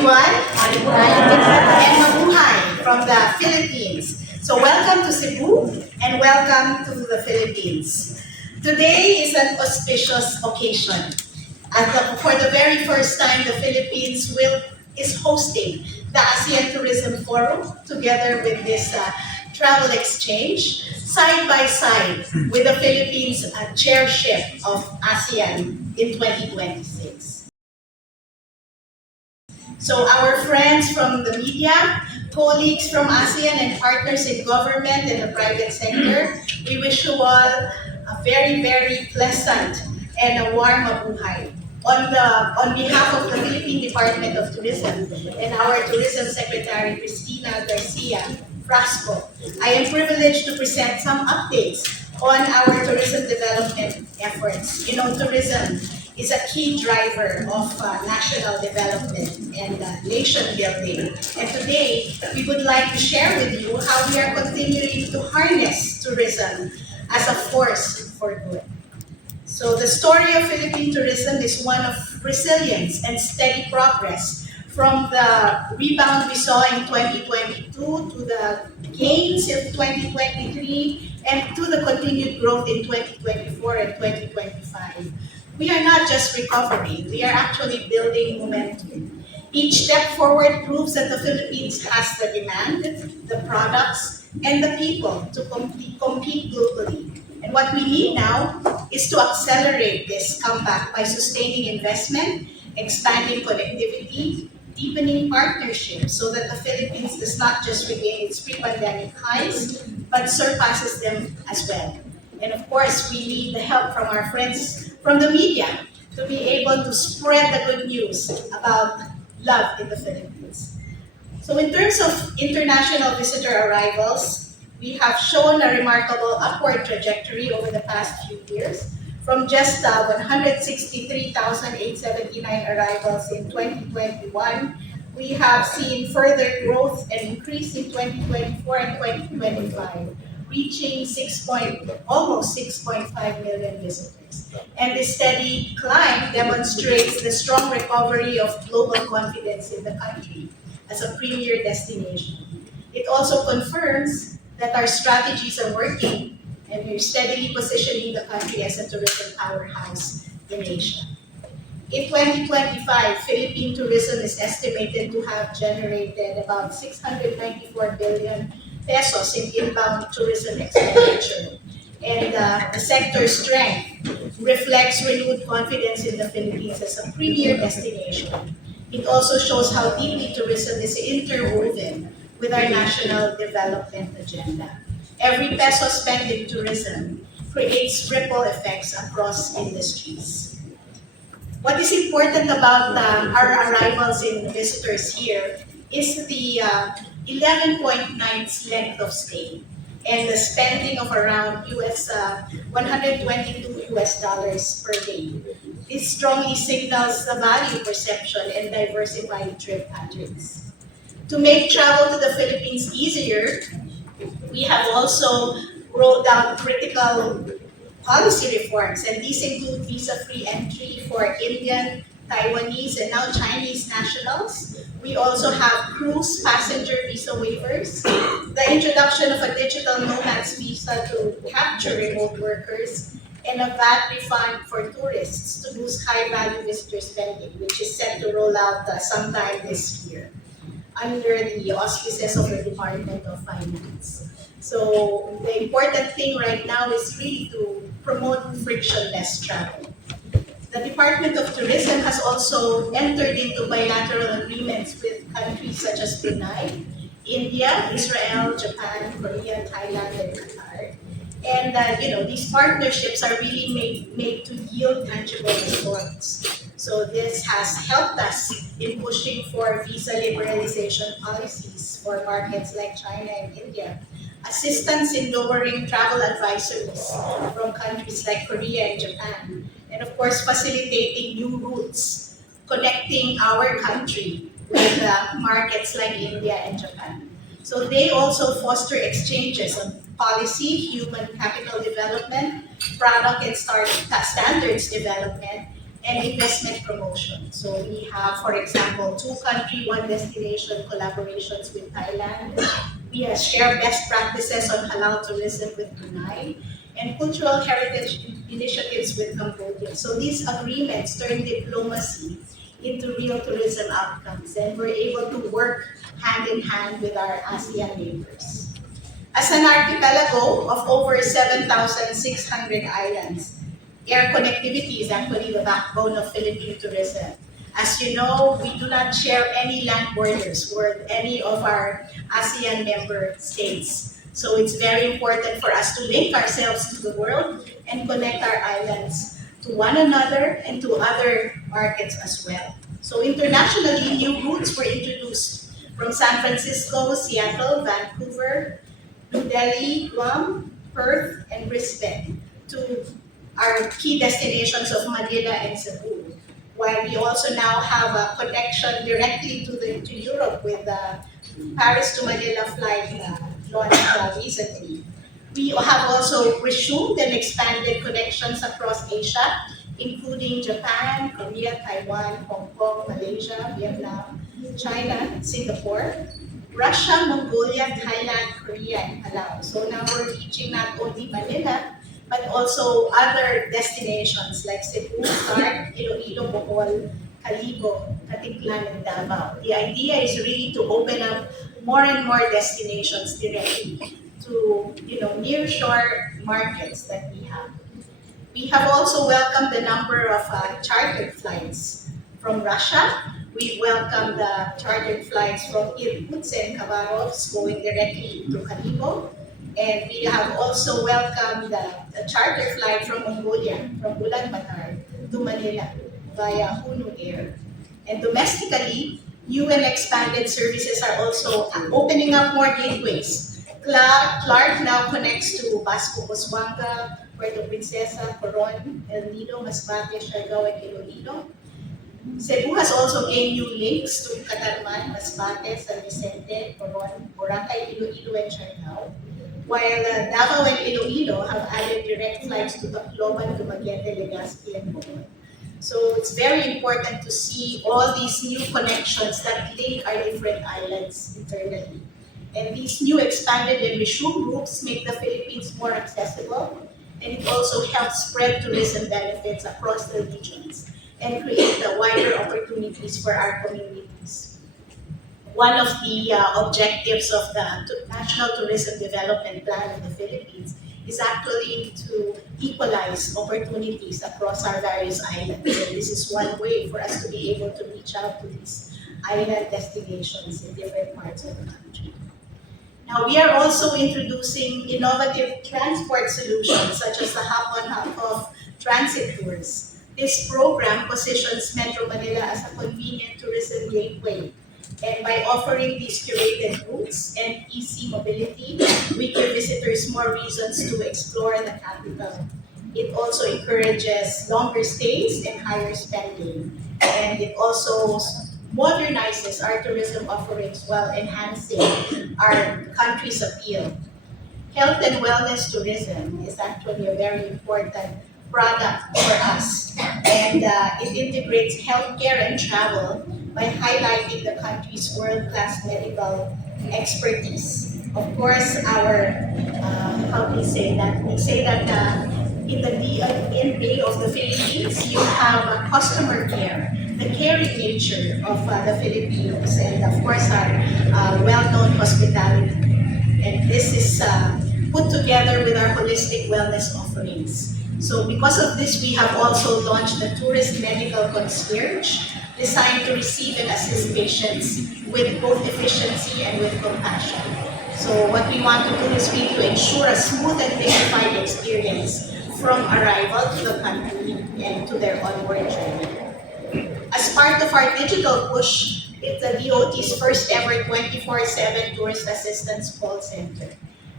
everyone, and mabuhay from the Philippines. So welcome to Cebu and welcome to the Philippines. Today is an auspicious occasion. For the very first time, the Philippines is hosting the ASEAN Tourism Forum together with this travel exchange, side by side with the Philippines' chairship of ASEAN in 2026. So our friends from the media, colleagues from ASEAN and partners in government and the private sector, we wish you all a very, very pleasant and a warm mabuhay. On behalf of the Philippine Department of Tourism and our Tourism Secretary, Cristina Garcia Frasco, I am privileged to present some updates on our tourism development efforts. You know, tourism is a key driver of national development and nation building. And today, we would like to share with you how we are continuing to harness tourism as a force for good. So the story of Philippine tourism is one of resilience and steady progress from the rebound we saw in 2022 to the gains in 2023 and to the continued growth in 2024 and 2025. We are not just recovering, we are actually building momentum. Each step forward proves that the Philippines has the demand, the products, and the people to compete globally. And what we need now is to accelerate this comeback by sustaining investment, expanding connectivity, deepening partnerships so that the Philippines does not just regain its pre-pandemic highs, but surpasses them as well. And of course, we need the help from our friends from the media to be able to spread the good news about love in the Philippines. So in terms of international visitor arrivals, we have shown a remarkable upward trajectory over the past few years. From just 163,879 arrivals in 2021, we have seen further growth and increase in 2024 and 2025, reaching almost 6.5 million visitors. And this steady climb demonstrates the strong recovery of global confidence in the country as a premier destination. It also confirms that our strategies are working and we're steadily positioning the country as a tourism powerhouse in Asia. In 2025, Philippine tourism is estimated to have generated about 694 billion pesos in inbound tourism expenditure. And the sector's strength reflects renewed confidence in the Philippines as a premier destination. It also shows how deeply tourism is interwoven with our national development agenda. Every peso spent in tourism creates ripple effects across industries. What is important about our arrivals in visitors here is the 11.9 length of stay and the spending of around $122 per day. This strongly signals the value perception and diversified trip patterns. To make travel to the Philippines easier, we have also rolled out critical policy reforms, and these include visa-free entry for Indian, Taiwanese, and now Chinese nationals. We also have cruise passenger visa waivers, the introduction of a digital nomads visa to capture remote workers, and a VAT refund for tourists to boost high-value visitor spending, which is set to roll out sometime this year under the auspices of the Department of Finance. So the important thing right now is really to promote frictionless travel. The Department of Tourism has also entered into bilateral agreements with countries such as Brunei, India, Israel, Japan, Korea, Thailand, and Qatar. And these partnerships are really made to yield tangible results. So this has helped us in pushing for visa liberalization policies for markets like China and India, assistance in lowering travel advisories from countries like Korea and Japan, and of course facilitating new routes connecting our country with markets like India and Japan. So they also foster exchanges on policy, human capital development, product and standards development, and investment promotion. So we have, for example, two country, one destination collaborations with Thailand. We share best practices on halal tourism with Brunei and cultural heritage initiatives with Cambodia. So these agreements turn diplomacy into real tourism outcomes, and we're able to work hand in hand with our ASEAN neighbors. As an archipelago of over 7,600 islands, air connectivity is actually the backbone of Philippine tourism. As you know, we do not share any land borders with any of our ASEAN member states. So it's very important for us to link ourselves to the world and connect our islands to one another and to other markets as well. So internationally, new routes were introduced from San Francisco, Seattle, Vancouver, New Delhi, Guam, Perth, and Brisbane to our key destinations of Manila and Cebu. While we also now have a connection directly to Europe with the Paris to Manila flight launched recently. We have also resumed and expanded connections across Asia, including Japan, Korea, Taiwan, Hong Kong, Malaysia, Vietnam, China, Singapore, Russia, Mongolia, Thailand, Korea, and Palau. So now we're reaching not only Manila, but also other destinations like Cebu, Clark, Iloilo, Bohol, Calibo, Caticlan, and Davao. The idea is really to open up more and more destinations directly to nearshore markets that we have. We have also welcomed a number of chartered flights from Russia. We welcomed the chartered flights from Irkutsk and Khabarovsk going directly to Calibo. And we have also welcomed the charter flight from Mongolia, from Ulaanbaatar to Manila via Hunu Air. And domestically, new and expanded services are also opening up more gateways. Clark now connects to Basco, Botswana, Puerto Princesa, Coron, El Nido, Masbate, Siargao, and Iloilo. Cebu has also gained new links to Catarman, Masbate, San Vicente, Coron, Boracay, Iloilo, and Siargao. While Davao and Iloilo have added direct flights to Tacloban, Dumaguete, Legazpi, and Bohol. So it's very important to see all these new connections that link our different islands internally. And these new expanded and resumed routes make the Philippines more accessible, and it also helps spread tourism benefits across the regions and create wider opportunities for our communities. One of the objectives of the National Tourism Development Plan of the Philippines is actually to equalize opportunities across our various islands. And this is one way for us to be able to reach out to these island destinations in different parts of the country. Now, we are also introducing innovative transport solutions such as the hop-on, hop-off transit tours. This program positions Metro Manila as a convenient tourism gateway. And by offering these curated routes and easy mobility, we give visitors more reasons to explore the capital. It also encourages longer stays and higher spending. And it also modernizes our tourism offerings while enhancing our country's appeal. Health and wellness tourism is actually a very important product for us. And it integrates healthcare and travel by highlighting the country's world-class medical expertise. Of course, how do we say that? We say that in the DNA of the Philippines, you have customer care, the caring nature of the Filipinos, and of course our well-known hospitality. And this is put together with our holistic wellness offerings. So because of this, we have also launched the Tourist Medical Concierge, designed to receive and assist patients with both efficiency and with compassion. So what we want to do is really to ensure a smooth and dignified experience from arrival to the country and to their onward journey. As part of our digital push, it's the DOT's first ever 24/7 tourist assistance call center.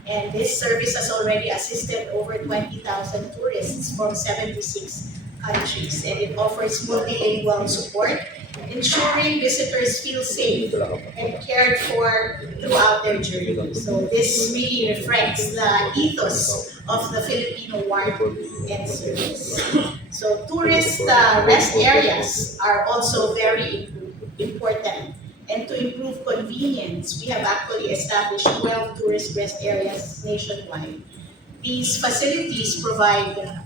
And this service has already assisted over 20,000 tourists from 76 countries. And it offers multilingual support, ensuring visitors feel safe and cared for throughout their journey. So this really reflects the ethos of the Filipino warmth and service. So tourist rest areas are also very important. And to improve convenience, we have actually established 12 tourist rest areas nationwide. These facilities provide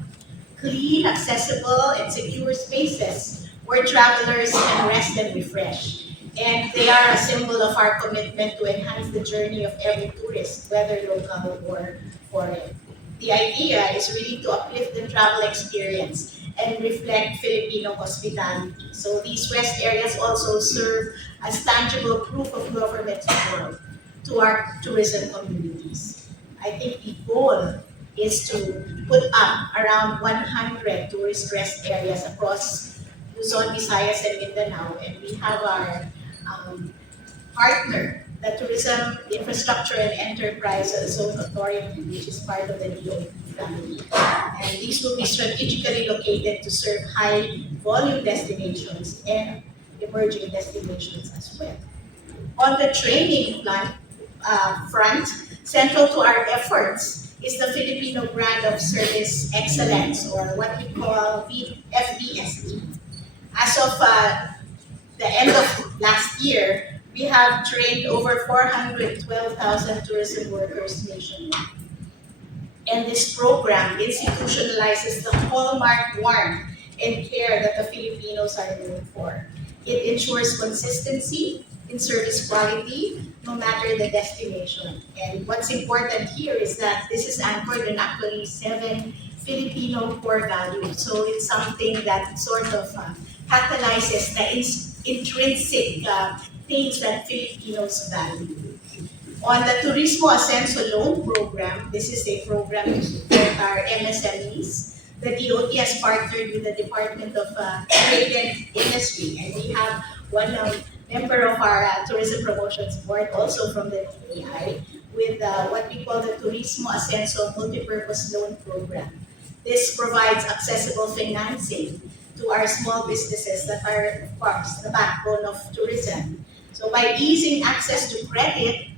clean, accessible, and secure spaces where travelers can rest and refresh. And they are a symbol of our commitment to enhance the journey of every tourist, whether local or foreign. The idea is really to uplift the travel experience and reflect Filipino hospitality. So these rest areas also serve as tangible proof of government support to our tourism communities. I think the goal is to put up around 100 tourist rest areas across Luzon, Visayas, and Mindanao. And we have our um, partner, the Tourism Infrastructure and Enterprise Zone Authority, which is part of the DOT family. And these will be strategically located to serve high volume destinations and emerging destinations as well. On the training front, central to our efforts is the Filipino Brand of Service Excellence, or what we call FBSE. As of the end of last year, we have trained over 412,000 tourism workers nationwide. And this program institutionalizes the hallmark warmth and care that the Filipinos are known for. It ensures consistency in service quality, no matter the destination. And what's important here is that this is anchored in actually 7 Filipino core values. So it's something that sort of catalyzes the intrinsic things that Filipinos value. On the Turismo Ascenso Loan Program, this is a program to support our MSMEs. The DOT has partnered with the Department of Trade and Industry, and we have one member of our Tourism Promotions Board, also from the TPI, with what we call the Turismo Ascenso Multipurpose Loan Program. This provides accessible financing to our small businesses that are, of course, the backbone of tourism. So by easing access to credit,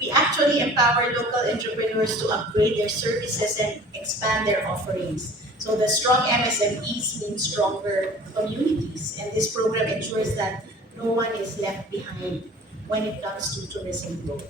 we actually empower local entrepreneurs to upgrade their services and expand their offerings. So the strong MSMEs mean stronger communities, and this program ensures that no one is left behind when it comes to tourism growth.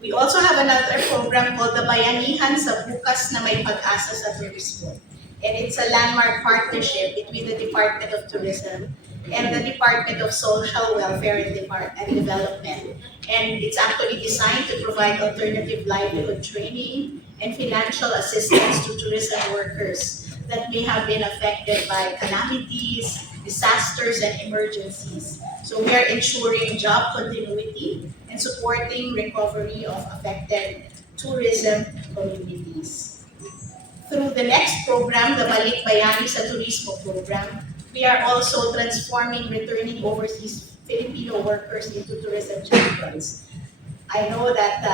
We also have another program called the Bayanihan sa Bukas na May Pag-asa sa Turismo. And it's a landmark partnership between the Department of Tourism and the Department of Social Welfare and Development. And it's actually designed to provide alternative livelihood training and financial assistance to tourism workers that may have been affected by calamities, disasters, and emergencies. So we are ensuring job continuity and supporting recovery of affected tourism communities. Through the next program, the Balik Bayani sa Turismo program, we are also transforming returning overseas Filipino workers into tourism champions. I know that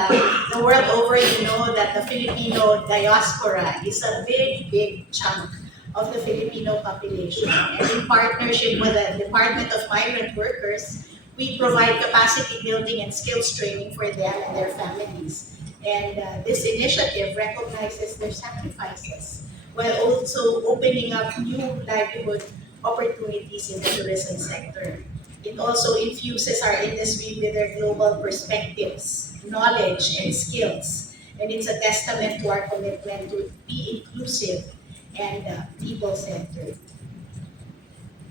the world over, you know that the Filipino diaspora is a big, big chunk of the Filipino population. And in partnership with the Department of Migrant Workers, we provide capacity building and skills training for them and their families. And this initiative recognizes their sacrifices while also opening up new livelihood opportunities in the tourism sector. It also infuses our industry with their global perspectives, knowledge, and skills. And it's a testament to our commitment to be inclusive and people-centered.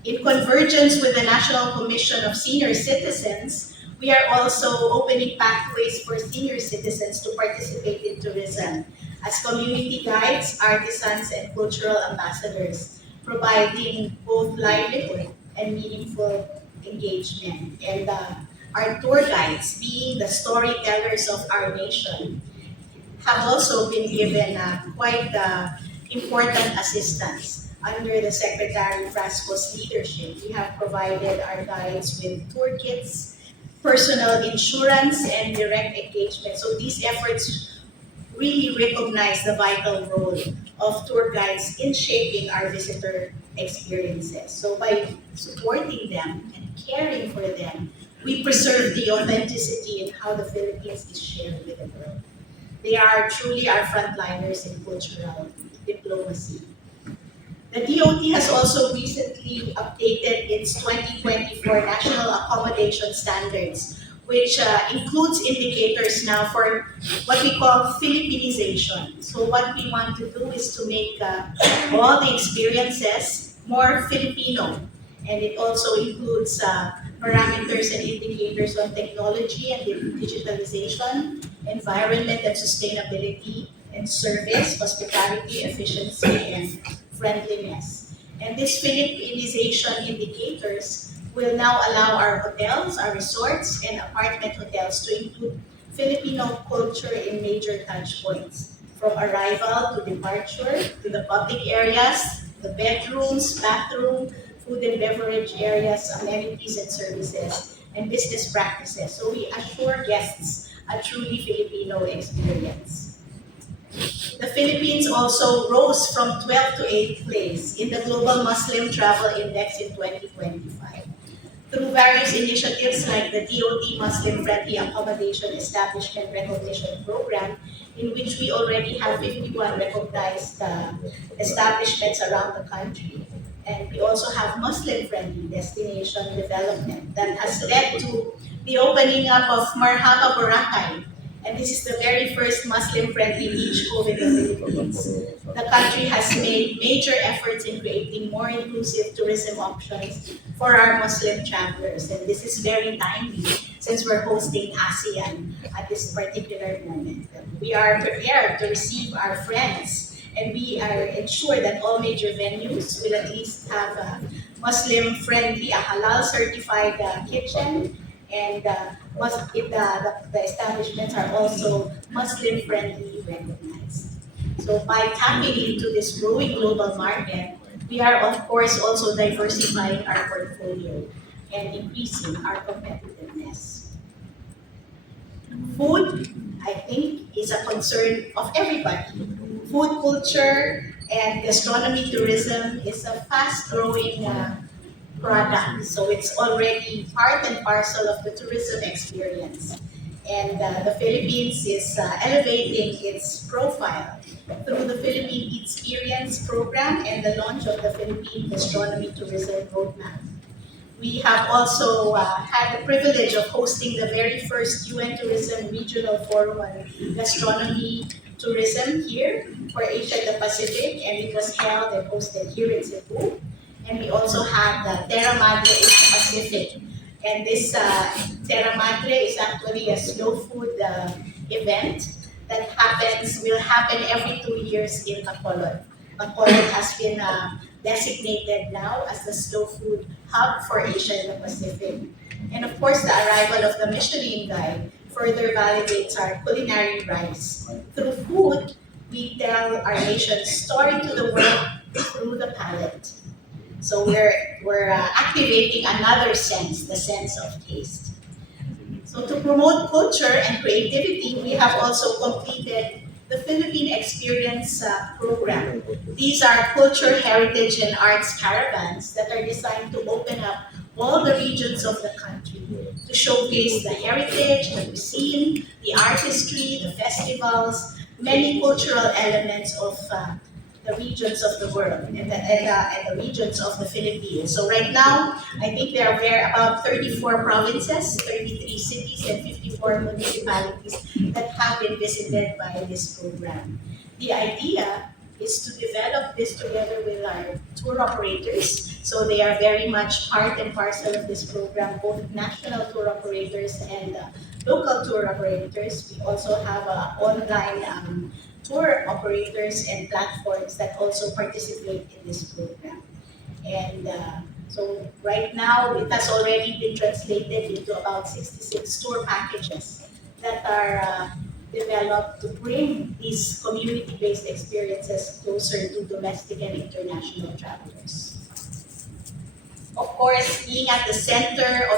In convergence with the National Commission of Senior Citizens, we are also opening pathways for senior citizens to participate in tourism as community guides, artisans, and cultural ambassadors, providing both livelihood and meaningful engagement. And our tour guides, being the storytellers of our nation, have also been given quite important assistance. Under the Secretary Frasco's leadership, we have provided our guides with tourkits, personal insurance, and direct engagement. So these efforts really recognize the vital role of tour guides in shaping our visitor experiences. So by supporting them and caring for them, we preserve the authenticity in how the Philippines is shared with the world. They are truly our frontliners in cultural diplomacy. The DOT has also recently updated its 2024 National Accommodation Standards, which includes indicators now for what we call Philippinization. So what we want to do is to make all the experiences more Filipino. And it also includes parameters and indicators on technology and digitalization, environment and sustainability, and service, hospitality, efficiency, and friendliness. And these Philippinization indicators will now allow our hotels, our resorts, and apartment hotels to include Filipino culture in major touch points, from arrival to departure, to the public areas, the bedrooms, bathroom, food and beverage areas, amenities and services, and business practices. So we assure guests a truly Filipino experience. The Philippines also rose from 12th to 8th place in the Global Muslim Travel Index in 2025 through various initiatives like the DOT Muslim Friendly Accommodation Establishment Recognition Program, in which we already have 51 recognized establishments around the country. And we also have Muslim-friendly destination development that has led to the opening up of Marhaba Boracay. And this is the very first Muslim-friendly beach cove in the Philippines. The country has made major efforts in creating more inclusive tourism options for our Muslim travelers. And this is very timely since we're hosting ASEAN at this particular moment. We are prepared to receive our friends, and we are ensured that all major venues will at least have a Muslim-friendly, a halal-certified kitchen, and the establishments are also Muslim-friendly recognized. So by tapping into this growing global market, we are of course also diversifying our portfolio and increasing our competitiveness. Food, I think, is a concern of everybody. Food culture and gastronomy tourism is a fast-growing product. So it's already part and parcel of the tourism experience. And the Philippines is elevating its profile through the Philippine Experience program and the launch of the Philippine Gastronomy Tourism Roadmap. We have also had the privilege of hosting the very first UN Tourism Regional Forum on Gastronomy Tourism here for Asia and the Pacific, and it was held and hosted here in Cebu. And we also had the Terra Madre Asia Pacific. And this Terra Madre is actually a slow food event that will happen every 2 years in Bacolod. Bacolod has been designated now as the slow food hub for Asia and the Pacific. And of course, the arrival of the Michelin Guide further validates our culinary rise. Through food, we tell our nation's story to the world through the palate. So we're activating another sense, the sense of taste. So to promote culture and creativity, we have also completed the Philippine Experience program. These are culture, heritage, and arts caravans that are designed to open up all the regions of the country to showcase the heritage, the cuisine, the artistry, the festivals, many cultural elements of the regions of the world and the regions of the Philippines. So right now, I think there are about 34 provinces, 33 cities, and 54 municipalities that have been visited by this program. The idea is to develop this together with our tour operators. So they are very much part and parcel of this program, both national tour operators and local tour operators. We also have online tour operators and platforms that also participate in this program. And so right now, it has already been translated into about 66 tour packages that are developed to bring these community-based experiences closer to domestic and international travelers. Of course, being at the center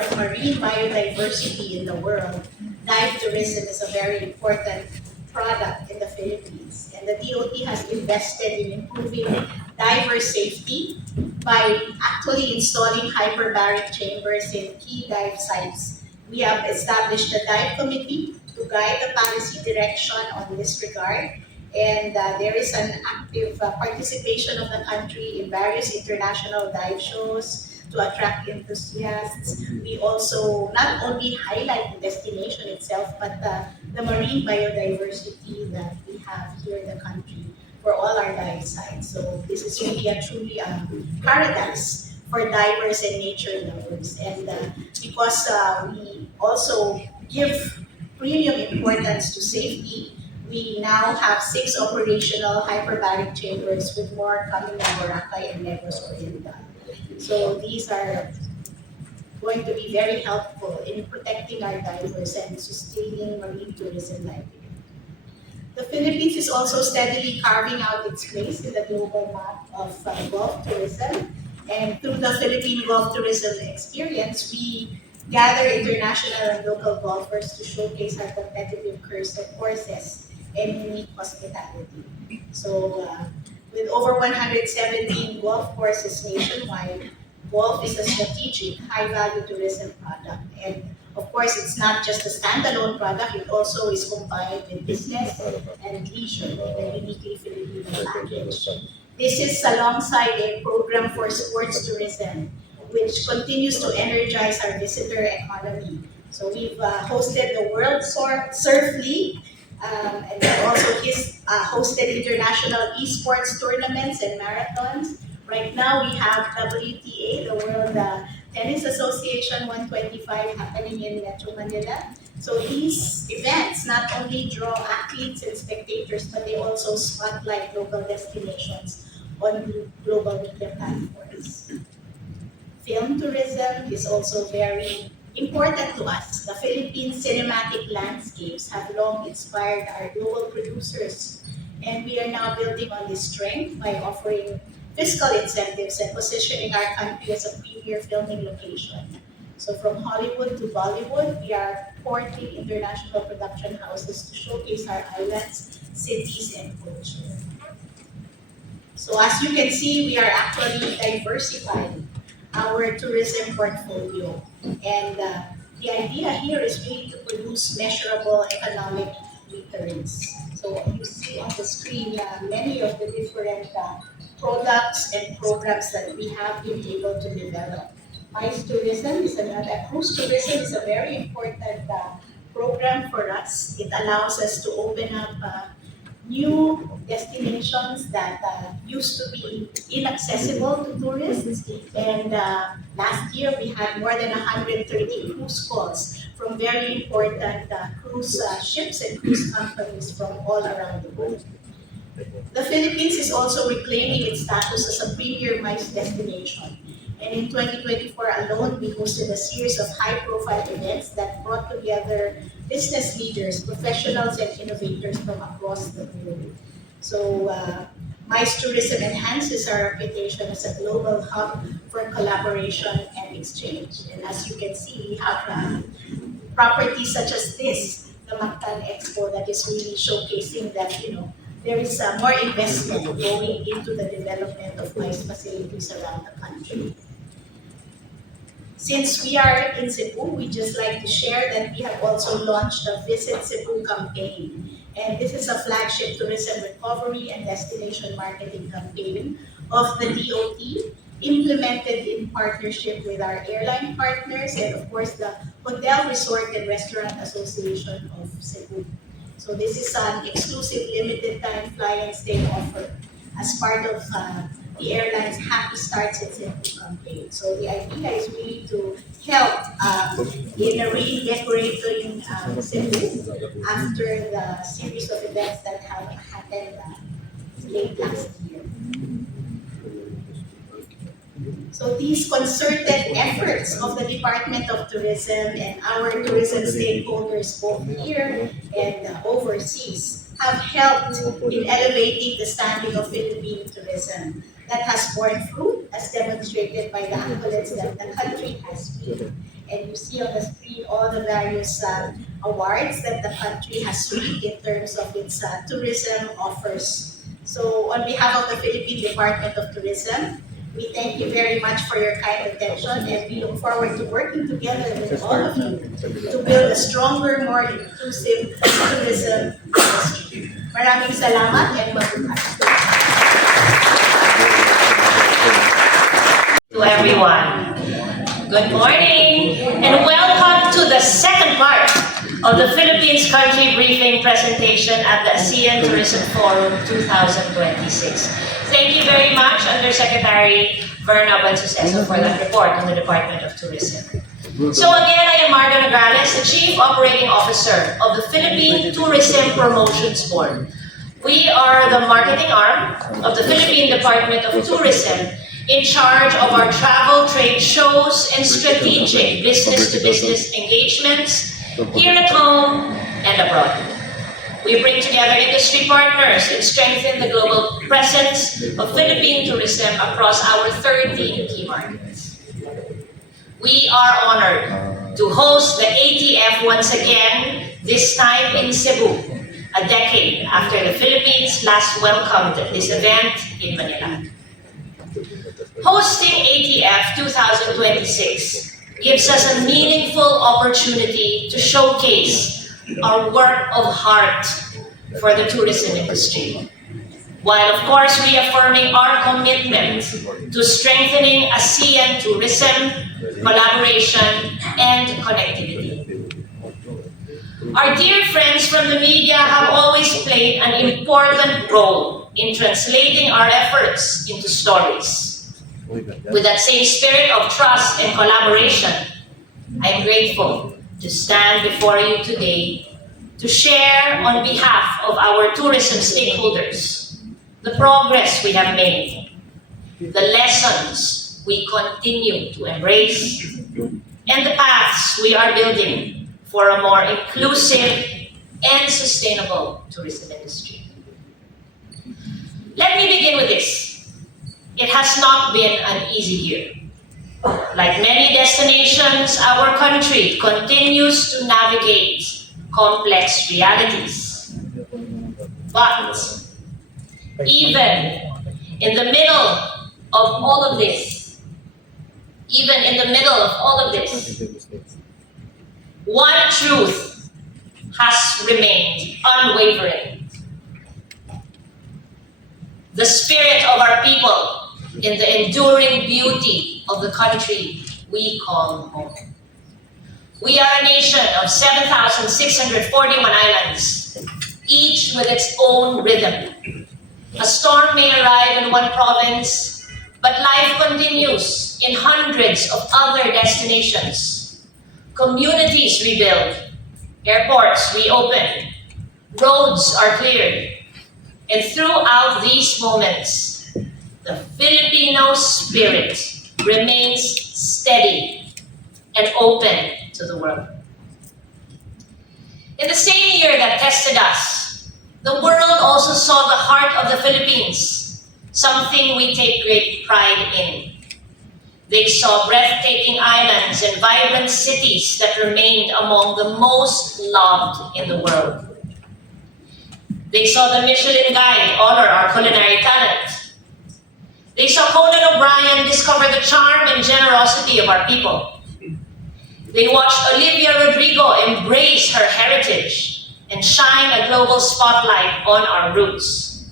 of marine biodiversity in the world, dive tourism is a very important product in the Philippines. And the DOT has invested in improving diver safety by actually installing hyperbaric chambers in key dive sites. We have established a dive committee to guide the policy direction on this regard. And there is an active participation of the country in various international dive shows to attract enthusiasts. We also not only highlight the destination itself, but the marine biodiversity that we have here in the country for all our dive sites. So this is really a truly paradise for divers and nature lovers. And because we also give premium importance to safety, we now have 6 operational hyperbaric chambers with more coming in Boracay and Negros Oriental. So these are going to be very helpful in protecting our divers and sustaining marine tourism livelihood. The Philippines is also steadily carving out its place in the global map of Gulf tourism. And through the Philippine Gulf Tourism Experience, we gather international and local golfers to showcase our competitive courses and unique hospitality. So, with over 117 golf courses nationwide, golf is a strategic, high-value tourism product. And of course, it's not just a standalone product, it also is combined with business and leisure in a uniquely Filipino package. This is alongside a program for sports tourism, which continues to energize our visitor economy. So we've hosted the World Surf League, and we've also hosted international esports tournaments and marathons. Right now, we have WTA, the World Tennis Association 125, happening in Metro Manila. So these events not only draw athletes and spectators, but they also spotlight local destinations on global media platforms. Film tourism is also very important to us. The Philippine cinematic landscapes have long inspired our global producers, and we are now building on this strength by offering fiscal incentives and positioning our country as a premier filming location. So from Hollywood to Bollywood, we are courting international production houses to showcase our islands, cities, and culture. So as you can see, we are actually diversifying our tourism portfolio. And the idea here is really to produce measurable economic returns. So you see on the screen many of the different products and programs that we have been able to develop. MICE tourism is another, cruise tourism is a very important program for us. It allows us to open up new destinations that used to be inaccessible to tourists. And last year we had more than 130 cruise calls from very important cruise ships and cruise companies from all around the world. The Philippines is also reclaiming its status as a premier MICE destination. And in 2024 alone, we hosted a series of high-profile events that brought together business leaders, professionals, and innovators from across the globe. So, MICE Tourism enhances our reputation as a global hub for collaboration and exchange. And as you can see, we have properties such as this, the Mactan Expo, that is really showcasing that, there is more investment going into the development of MICE facilities around the country. Since we are in Cebu, we just like to share that we have also launched the Visit Cebu campaign. And this is a flagship tourism recovery and destination marketing campaign of the DOT, implemented in partnership with our airline partners and of course the Hotel Resort and Restaurant Association of Cebu. So this is an exclusive limited time fly and stay offer as part of the airline's Happy Starts at Cebu campaign. So the idea is really to help in redecorating Cebu after the series of events that have happened late last year. So these concerted efforts of the Department of Tourism and our tourism stakeholders both here and overseas have helped in elevating the standing of Philippine tourism that has borne fruit as demonstrated by the accolades that the country has won. And you see on the screen all the various awards that the country has won in terms of its tourism offers. So on behalf of the Philippine Department of Tourism, We thank you very much for your kind attention, and we look forward to working together with all of you to build a stronger, more inclusive tourism industry. Maraming salamat and mabuhay. To everyone. Good morning and welcome to the second part of the Philippines Country Briefing presentation at the ASEAN Tourism Forum 2026. Thank you very much, Undersecretary Verna Buensuceso, for that report on the Department of Tourism. So again, I am Marga Nograles, the Chief Operating Officer of the Philippine Tourism Promotions Board. We are the marketing arm of the Philippine Department of Tourism, in charge of our travel, trade shows, and strategic business-to-business engagements here at home and abroad. We bring together industry partners and strengthen the global presence of Philippine tourism across our 13 key markets. We are honored to host the ATF once again, this time in Cebu, a decade after the Philippines last welcomed this event in Manila. Hosting ATF 2026 gives us a meaningful opportunity to showcase our work of heart for the tourism industry, while of course reaffirming our commitment to strengthening ASEAN tourism, collaboration, and connectivity. Our dear friends from the media have always played an important role in translating our efforts into stories. With that same spirit of trust and collaboration, I'm grateful to stand before you today to share on behalf of our tourism stakeholders the progress we have made, the lessons we continue to embrace, and the paths we are building for a more inclusive and sustainable tourism industry. Let me begin with this. It has not been an easy year. Like many destinations, our country continues to navigate complex realities. But even in the middle of all of this, one truth has remained unwavering. The spirit of our people in the enduring beauty of the country we call home. We are a nation of 7,641 islands, each with its own rhythm. A storm may arrive in one province, but life continues in hundreds of other destinations. Communities rebuild, airports reopen, roads are cleared, and throughout these moments, the Filipino spirit remains steady and open to the world. In the same year that tested us, the world also saw the heart of the Philippines, something we take great pride in. They saw breathtaking islands and vibrant cities that remained among the most loved in the world. They saw the Michelin Guide honor our culinary talent. They saw Conan O'Brien discover the charm and generosity of our people. They watched Olivia Rodrigo embrace her heritage and shine a global spotlight on our roots.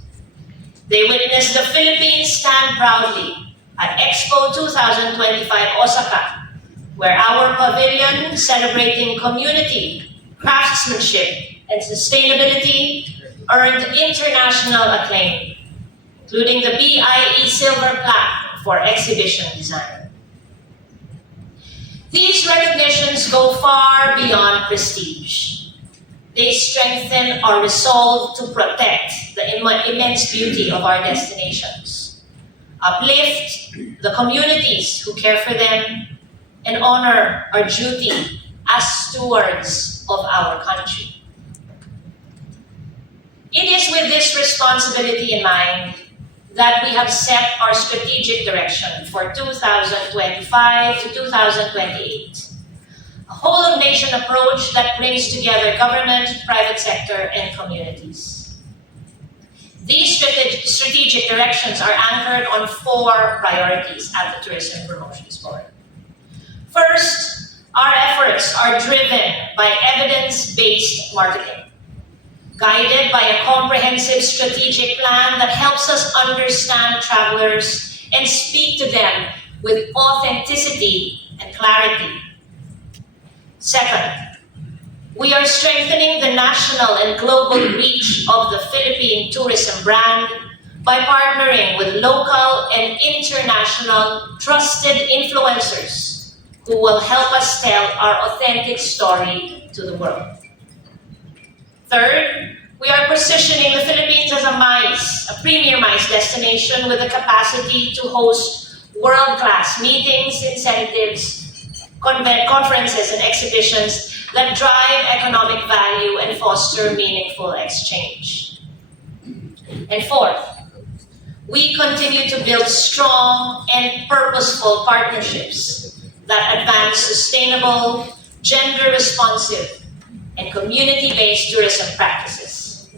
They witnessed the Philippines stand proudly at Expo 2025 Osaka, where our pavilion celebrating community, craftsmanship, and sustainability earned international acclaim, including the BIE Silver Plaque for exhibition design. These recognitions go far beyond prestige. They strengthen our resolve to protect the immense beauty of our destinations, uplift the communities who care for them, and honor our duty as stewards of our country. It is with this responsibility in mind that we have set our strategic direction for 2025 to 2028. A whole-of-nation approach that brings together government, private sector, and communities. These strategic directions are anchored on 4 priorities at the Tourism Promotions Board. First, our efforts are driven by evidence-based marketing, guided by a comprehensive strategic plan that helps us understand travelers and speak to them with authenticity and clarity. Second, we are strengthening the national and global reach of the Philippine tourism brand by partnering with local and international trusted influencers who will help us tell our authentic story to the world. Third, we are positioning the Philippines as a premier MICE destination with the capacity to host world-class meetings, incentives, conferences, and exhibitions that drive economic value and foster meaningful exchange. And fourth, we continue to build strong and purposeful partnerships that advance sustainable, gender-responsive, and community-based tourism practices.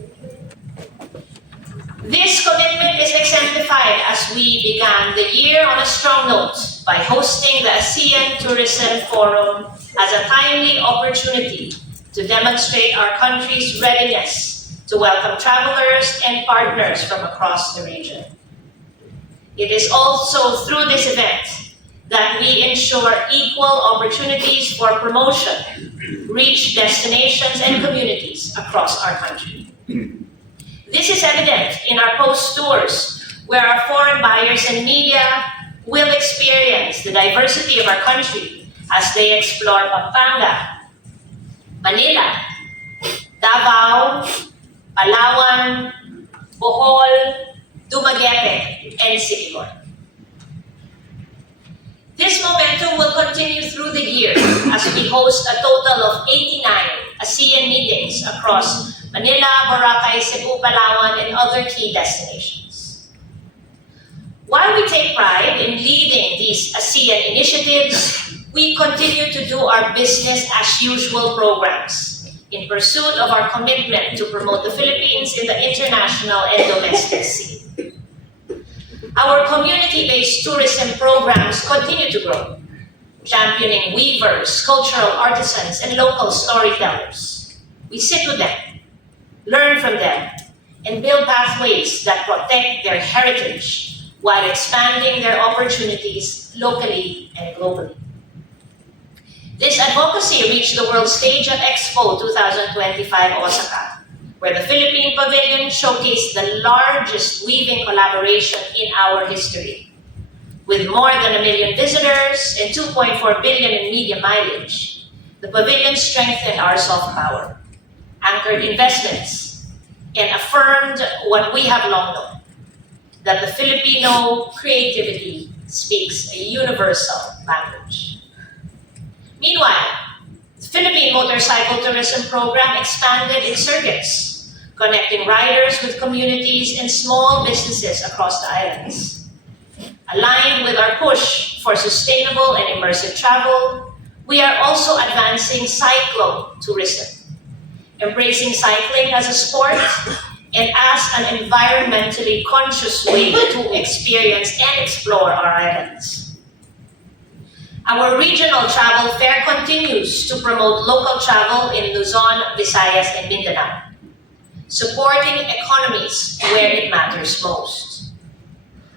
This commitment is exemplified as we began the year on a strong note by hosting the ASEAN Tourism Forum as a timely opportunity to demonstrate our country's readiness to welcome travelers and partners from across the region. It is also through this event that we ensure equal opportunities for promotion, reach destinations and communities across our country. This is evident in our post tours, where our foreign buyers and media will experience the diversity of our country as they explore Pampanga, Manila, Davao, Palawan, Bohol, Dumaguete, and Cebu. This momentum will continue through the year as we host a total of 89 ASEAN meetings across Manila, Boracay, Cebu, Palawan, and other key destinations. While we take pride in leading these ASEAN initiatives, we continue to do our business as usual programs in pursuit of our commitment to promote the Philippines in the international and domestic scene. Our community-based tourism programs continue to grow, championing weavers, cultural artisans, and local storytellers. We sit with them, learn from them, and build pathways that protect their heritage while expanding their opportunities locally and globally. This advocacy reached the world stage at Expo 2025 Osaka, where the Philippine Pavilion showcased the largest weaving collaboration in our history. With more than 1 million visitors and 2.4 billion in media mileage, the pavilion strengthened our soft power, anchored investments, and affirmed what we have long known, that the Filipino creativity speaks a universal language. Meanwhile, the Philippine Motorcycle Tourism Program expanded its circuits, connecting riders with communities and small businesses across the islands. Aligned with our push for sustainable and immersive travel, we are also advancing cyclo-tourism, embracing cycling as a sport and as an environmentally conscious way to experience and explore our islands. Our regional travel fair continues to promote local travel in Luzon, Visayas, and Mindanao, supporting economies where it matters most.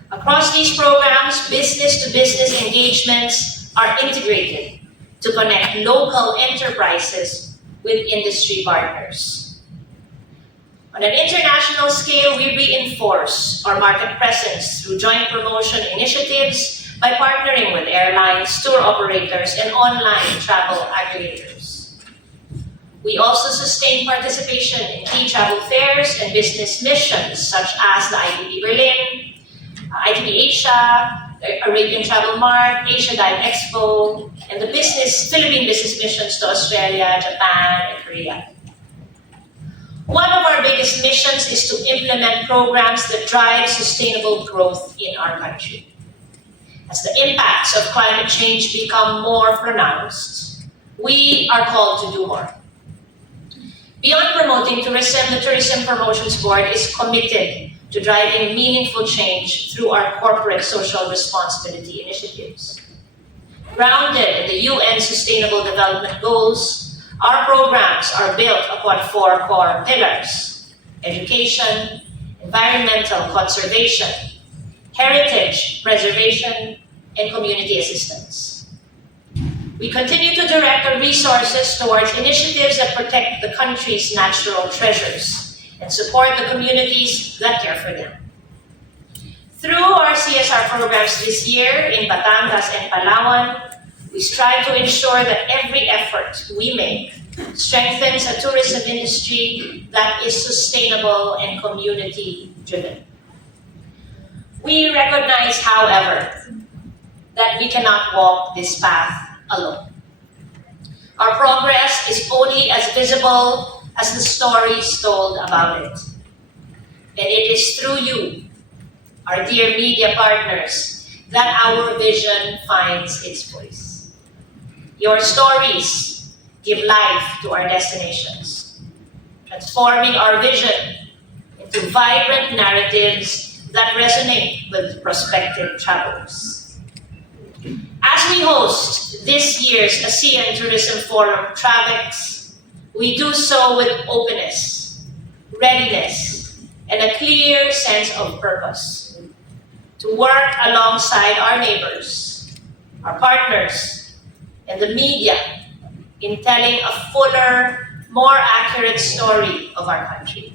Across these programs, business-to-business engagements are integrated to connect local enterprises with industry partners. On an international scale, we reinforce our market presence through joint promotion initiatives by partnering with airlines, tour operators, and online travel aggregators. We also sustain participation in key travel fairs and business missions such as the ITB Berlin, ITB Asia, Arabian Travel Mart, Asia Dive Expo, and the Philippine business missions to Australia, Japan, and Korea. One of our biggest missions is to implement programs that drive sustainable growth in our country. As the impacts of climate change become more pronounced, we are called to do more. Beyond promoting tourism, the Tourism Promotions Board is committed to driving meaningful change through our corporate social responsibility initiatives. Grounded in the UN Sustainable Development Goals, our programs are built upon 4 core pillars: education, environmental conservation, heritage preservation, and community assistance. We continue to direct our resources towards initiatives that protect the country's natural treasures and support the communities that care for them. Through our CSR programs this year in Batangas and Palawan, we strive to ensure that every effort we make strengthens a tourism industry that is sustainable and community-driven. We recognize, however, that we cannot walk this path alone. Our progress is only as visible as the stories told about it. And it is through you, our dear media partners, that our vision finds its voice. Your stories give life to our destinations, transforming our vision into vibrant narratives that resonate with prospective travelers. As we host this year's ASEAN Tourism Forum TRAVEX, we do so with openness, readiness, and a clear sense of purpose to work alongside our neighbors, our partners, and the media in telling a fuller, more accurate story of our country.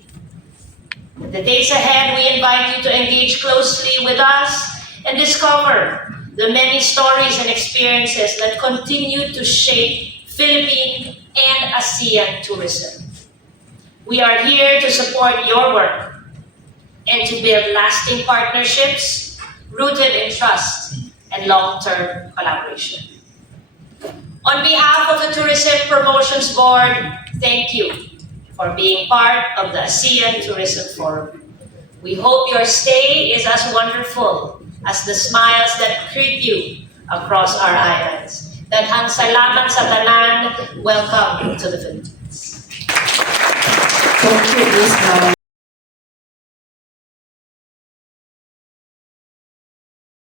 In the days ahead, we invite you to engage closely with us and discover the many stories and experiences that continue to shape Philippine and ASEAN tourism. We are here to support your work and to build lasting partnerships rooted in trust and long-term collaboration. On behalf of the Tourism Promotions Board, thank you for being part of the ASEAN Tourism Forum. We hope your stay is as wonderful as the smiles that greet you across our islands. Daghang salamat sa tanan. Welcome to the Philippines. Thank you, Ms.